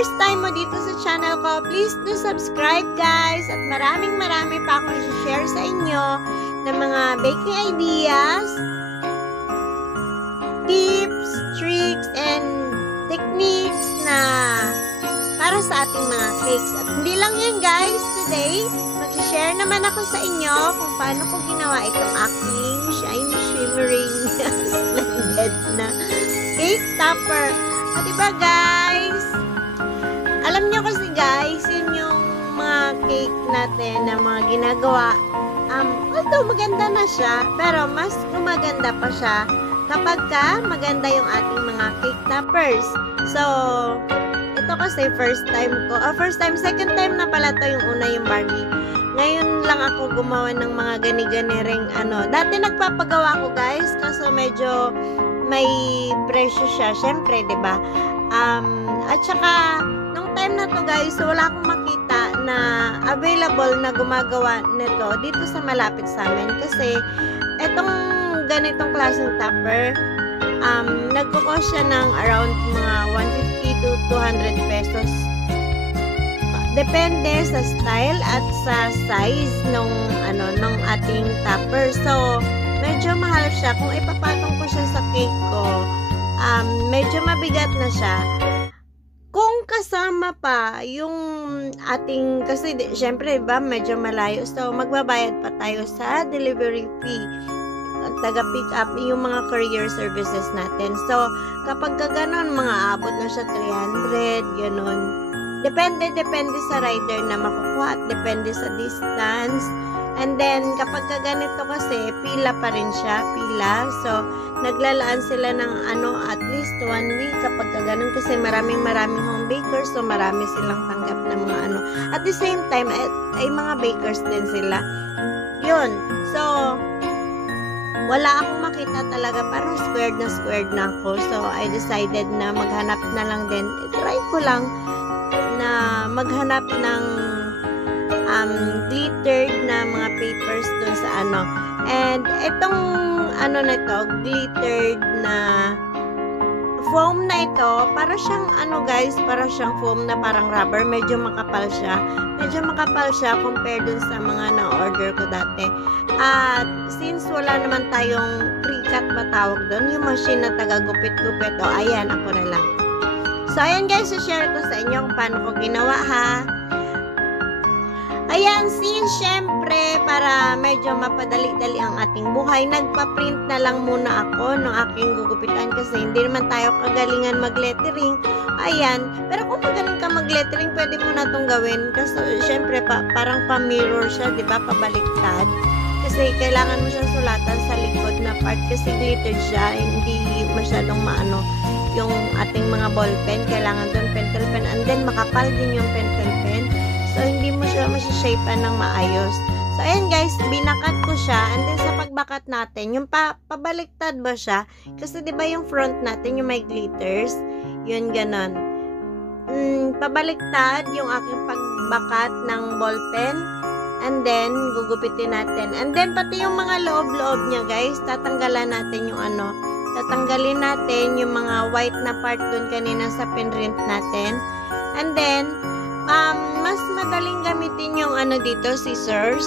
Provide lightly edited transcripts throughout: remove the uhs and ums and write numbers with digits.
first time mo dito sa channel ko, please do subscribe guys. At maraming pa akong i-share sa inyo ng mga baking ideas, tips, tricks, and techniques na para sa ating mga cakes. At hindi lang yan guys, today, mag-share naman ako sa inyo kung paano ko ginawa itong aking shiny, shimmering, splendid na cake topper. At diba guys, alam nyo kasi guys, yun yung mga cake natin na mga ginagawa. Although maganda na siya, pero mas gumaganda pa siya kapag maganda yung ating mga cake toppers. So, ito kasi first time ko. Second time na pala to, yung una yung Barbie. Ngayon lang ako gumawa ng mga gani-gani ring ano. Dati nagpapagawa ko guys, kaso medyo may presyo siya. Syempre, diba? At saka, nung time na to guys, wala akong makita na available na gumagawa nito dito sa malapit sa amin. Kasi, etong ganitong klaseng topper, nagko-cost siya ng around mga 150 to 200 pesos. Depende sa style at sa size nung ating topper. So, medyo mahal siya. Kung ipapatong ko siya sa cake ko, medyo mabigat na siya. Kung kasama pa yung ating, kasi syempre diba, medyo malayo. So, magbabayad pa tayo sa delivery fee. Taga-pick up yung mga courier services natin. So, kapag gano'n, mga abot na siya 300, gano'n. Depende sa rider na makukuha at depende sa distance. And then, kapag ganito kasi, pila pa rin siya, pila. So, naglalaan sila ng at least 1 week kapag ganun kasi maraming home bakers. So, marami silang tanggap na mga At the same time, ay mga bakers din sila. Yun. So, wala akong makita talaga. Parang squared na ako. So, I decided na maghanap na lang din. Try ko lang na maghanap ng glittered na mga papers dun sa And, itong na ito, glittered na foam na ito, para siyang guys, para siyang foam na parang rubber. Medyo makapal siya. Compared dun sa mga na-order ko dati. At since wala naman tayong pre-cut ba tawag dun, yung machine na taga-gupit-gupit, ayan, ako na lang. So, ayan guys, share ko sa inyo kung paano ko ginawa ha. Ayan, since syempre, para medyo mapadali-dali ang ating buhay, nagpa-print na lang muna ako ng aking gugupitan kasi hindi naman tayo kagalingan mag-lettering. Ayan, pero kung magaling ka mag-lettering, pwede mo na itong gawin. Kasi syempre, parang pa-mirror siya, di ba? Pabaliktad. Kasi kailangan mo siyang sulatan sa likod na part kasi glittered siya, hindi masyadong yung ating mga ball pen. Kailangan doon pentel pen, and then makapal din yung pentel pen. So, hindi mo siya masashapean ng maayos. So, ayan guys, binakat ko siya. And then, sa pagbakat natin, yung pabaliktad ba siya? Kasi, di ba yung front natin, yung may glitters? Yun, ganon. Pabaliktad yung aking pagbakat ng ball pen. And then, gugupitin natin. And then, pati yung mga loob-loob niya, guys, tatanggalan natin yung tatanggalin natin yung mga white na part dun kanina sa pinrint natin. And then, mas madaling gamitin yung dito, scissors.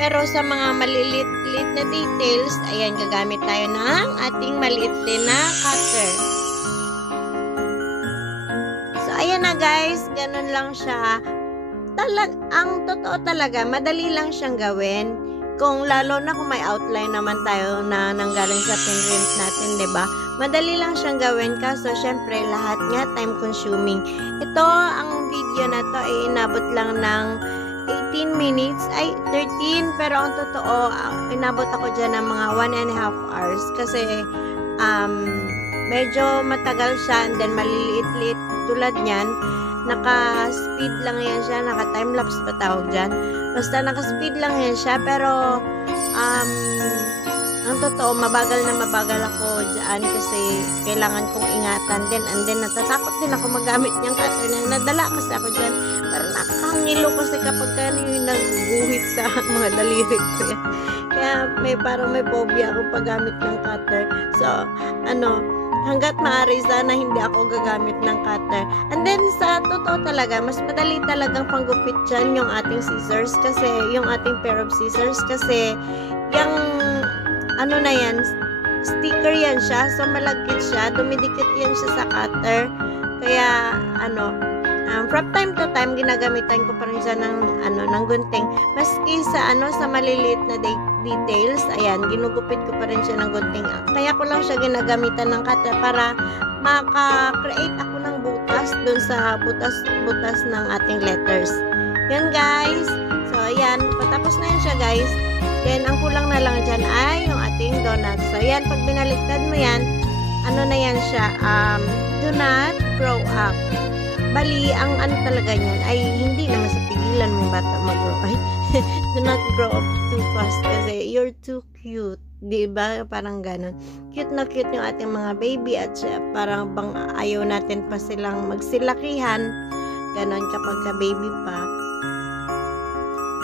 Pero sa mga malilit na details, ayan, gagamit tayo ng ating maliit din na cutter. So, ayan na guys, ganun lang siya. Ang totoo talaga, madali lang siyang gawin. Kung lalo na kung may outline naman tayo na nanggaling sa pinrint natin, diba? Madali lang siyang gawin, kaso syempre lahat nga time consuming. Ito, ang video na to ay inabot lang ng 18 minutes, ay 13, pero ang totoo, inabot ako dyan ng mga 1.5 hours kasi medyo matagal siya, and then maliliit-liit tulad niyan. Naka-speed lang yan siya, naka-timelapse ba tawag dyan? Basta naka-speed lang yan siya, pero ang totoo, mabagal ako dyan kasi kailangan kong ingatan din, and then natatakot din ako magamit niyang cutter na nadala kasi ako dyan, pero nakakangilo kasi kapag yung nagguhit sa mga daliri ko yan. Kaya parang may phobia akong paggamit ng cutter. So, hanggat maaari sana hindi ako gagamit ng cutter. And then sa totoo talaga, mas madali talagang panggupit dyan yung ating scissors kasi, yung ating pair of scissors kasi, yung ano na yan, sticker yan siya, so malagkit siya, dumidikit yan siya sa cutter. Kaya from time to time ginagamitan ko pa rin siya ng gunting. Maski sa sa maliliit na details, ayan, ginugupit ko pa rin siya ng gunting. Kaya ko lang siya ginagamitan ng cutter para maka-create ako ng butas dun sa butas ng ating letters. Yan guys. So ayan, patapos na yan siya guys. Then ang kulang na lang dyan ay yung ating donut. So ayan, pag binaliktad mo yan, na yan siya, do not grow up. Bali, ang talaga niyan ay hindi naman sa pigilan mo yung bata mag-grow. Ay, do not grow up too fast kasi you're too cute. Diba? Parang ganun. Cute na cute yung ating mga baby at parang bang ayaw natin pa silang magsilakihan. Ganon kapag ka-baby pa.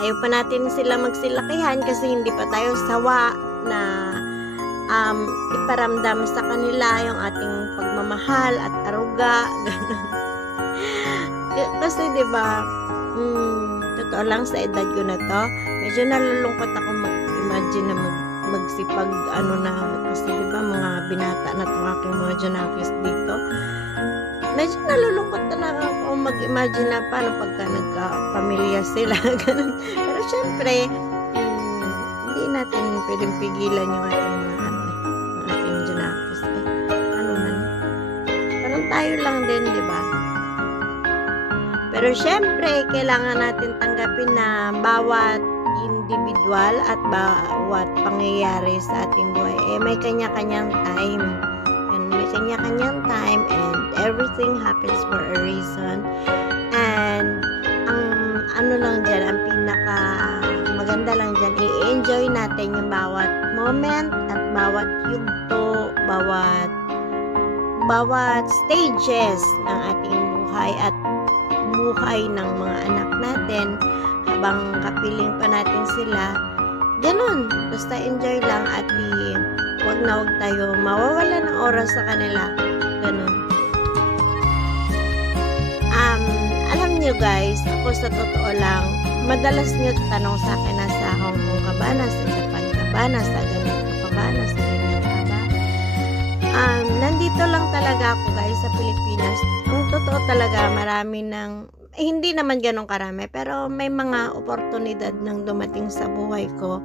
Ayaw pa natin sila magsilakihan kasi hindi pa tayo sawa na iparamdam sa kanila yung ating pagmamahal at aruga. Ganon. Kasi diba, totoo lang sa edad ko na to, medyo nalulungkot ako mag-imagine na magsipag na, kasi diba mga binata na itong aking mga Junakis dito, medyo nalulungkot na ako mag-imagine na paano pagka nagka-pamilya sila. Ganun. Pero syempre, hindi natin pwedeng pigilan yung ating ating Junakis. Ano man, parang tayo lang din, diba? Pero syempre, kailangan natin tanggapin na bawat individual at bawat pangyayari sa ating buhay may kanya-kanyang time. And may kanya-kanyang time and everything happens for a reason. And ang lang dyan, ang pinaka maganda lang dyan, i-enjoy natin yung bawat moment at bawat yugto, bawat stages ng ating buhay at buhay ng mga anak natin habang kapiling pa natin sila. Ganun, basta enjoy lang at wag na wag tayo mawawala ng oras sa kanila. Ganun. Alam nyo guys, ako sa totoo lang, madalas nyo tanong sa akin, nasa Hong Kong ka ba, nasa Japan ka ba, nasa ganito ka ba, nasa ganyan ka ba. Nandito lang talaga ako guys sa Pilipinas. Ang totoo talaga, marami hindi naman ganun karami, pero may mga oportunidad nang dumating sa buhay ko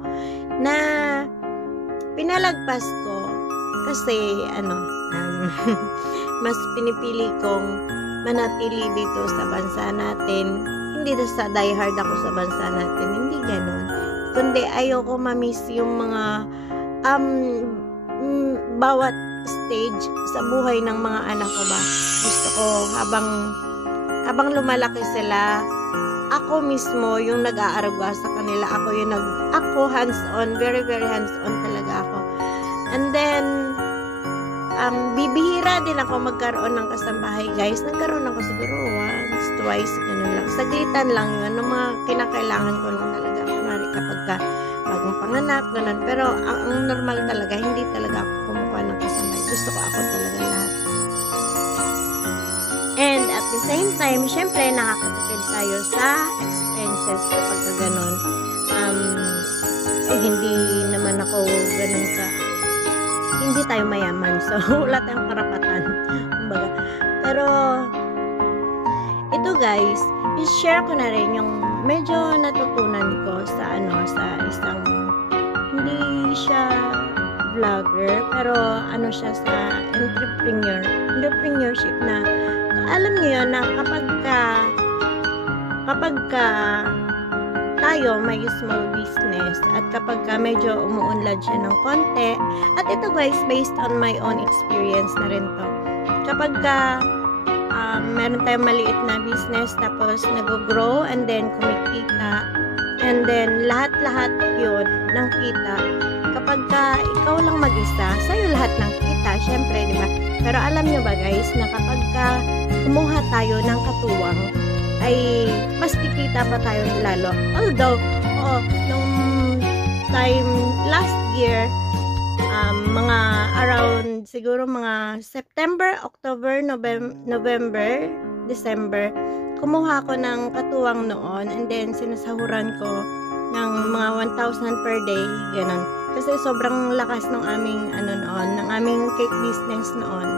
na pinalagpas ko kasi mas pinipili kong manatili dito sa bansa natin. Hindi sa diehard ako sa bansa natin, hindi ganun. Kundi ayoko ma-miss yung mga bawat stage sa buhay ng mga anak ko ba. Gusto ko habang lumalaki sila, ako mismo yung nag-aaruga sa kanila. Ako hands-on, very very hands-on talaga ako. And then bibihira din ako magkaroon ng kasambahay guys. Nagkaroon ako siguro once, twice, ganun lang. Saglitan lang yun, ng mga kinakailangan ko lang talaga. Kunwari kapag bagong panganak, ganun. Pero ang normal talaga, hindi talaga ako kumukuha ng kasambahay. Gusto ko ako talaga lahat. And at the same time, syempre nakakatipid tayo sa expenses kapag ganun. Hindi naman ako ganun hindi tayo mayaman, so wala tayong karapatan. Kumbaga. Pero ito guys, i-share ko na rin yung medyo natutunan ko sa isang, hindi siya vlogger, pero siya sa entrepreneurship na alam niyo na kapag tayo may small business at kapag medyo umuunlad siya ng konti, at ito guys based on my own experience na rin to, kapag meron tayong maliit na business tapos nag-grow and then kumikita and then lahat yun ng kita, kapag ikaw lang mag-isa, sa'yo lahat ng kita syempre, diba? Pero alam nyo ba guys na kapag kumuha tayo ng katuwang ay mas kikita pa tayo lalo. Although, nung time last year, mga around siguro mga September, October, November, December, kumuha ako ng katuwang noon, and then sinasahuran ko ng mga 1,000 per day, ganun. Kasi sobrang lakas ng aming ng aming cake business noon.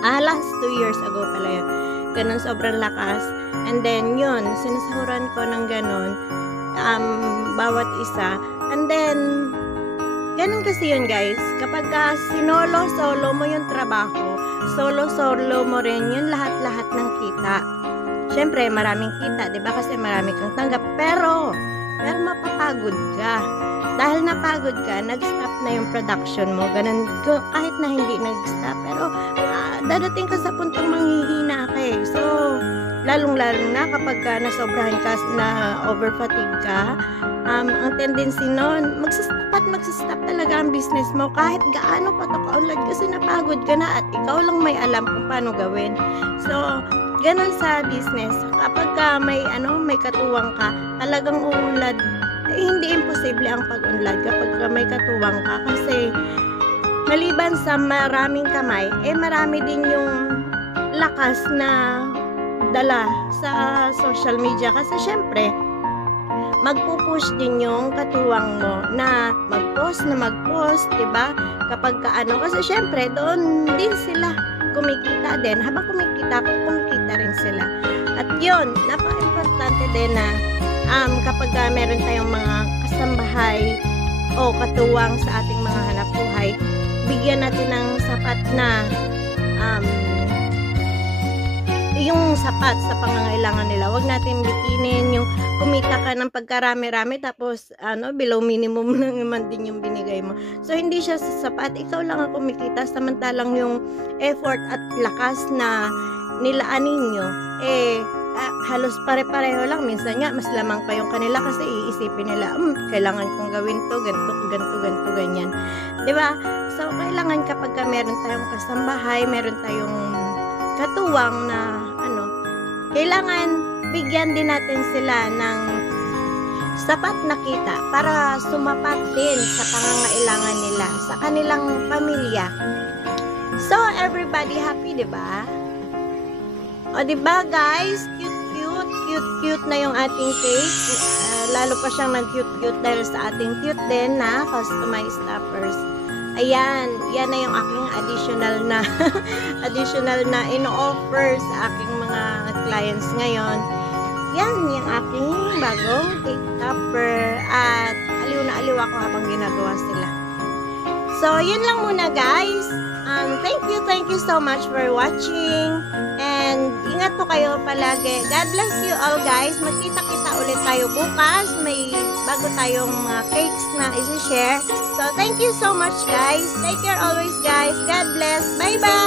Last 2 years ago pala yun. Ganun, sobrang lakas. And then yun, sinasahuran ko ng ganun, bawat isa. And then ganun kasi yun, guys. Kapag solo mo yung trabaho, solo mo rin yung lahat-lahat ng kita. Syempre, maraming kita, di ba? Kasi marami kang tanggap. Pero mapapagod ka. Dahil napagod ka, nag-stop na yung production mo. Ganun, kahit na hindi nag-stop. Pero dadating ka sa puntong manghihina ka eh. So, lalong-lalong na kapag nasobrahan ka, na over-fatigue ka, ang tendency nun, magsistop talaga ang business mo kahit gaano pa ito ka-unlad kasi napagod ka na at ikaw lang may alam kung paano gawin. So, ganun sa business. Kapag may katuwang ka, talagang uunlad. Hindi imposible ang pag-unlad kapag may katuwang ka kasi maliban sa maraming kamay, marami din yung lakas na dala sa social media kasi syempre, magpupush din yung katuwang mo na mag-post, diba? Kapag kasi syempre, doon din sila kumikita din. Habang kumikita rin sila. At yun, napaka-importante din na kapag meron tayong mga kasambahay o katuwang sa ating mga hanapbuhay, bigyan natin ng sapat na yung sapat sa pangangailangan nila. Huwag natin bitinin yung kumita ka ng pagkarami-rami tapos below minimum lang naman din yung binigay mo. So hindi siya sapat. Ikaw lang ang kumikita samantalang yung effort at lakas na nilaanin nyo halos pare-pareho lang. Minsan nga mas lamang pa yung kanila kasi iisipin nila kailangan kong gawin to, ganito, ganyan. Diba? So kailangan kapag meron tayong kasambahay, meron tayong katuwang na kailangan bigyan din natin sila ng sapat na kita para sumapat din sa pangangailangan nila sa kanilang pamilya. So everybody happy, 'di ba? O 'di ba, guys? Cute na yung ating cake. Lalo pa siyang nag-cute dahil sa ating cute din na customized toppers. Ayan, yan na yung aking additional na ino-offer sa aking mga clients ngayon. Yan yung aking bagong cake topper at aliw na aliw ako habang ginagawa sila. So, yun lang muna, guys. Thank you so much for watching and ingat po kayo palagi. God bless you all, guys. Magkita-kita ulit tayo bukas. May bago tayong mga cakes na isi-share. So, thank you so much, guys. Take care always, guys. God bless. Bye-bye!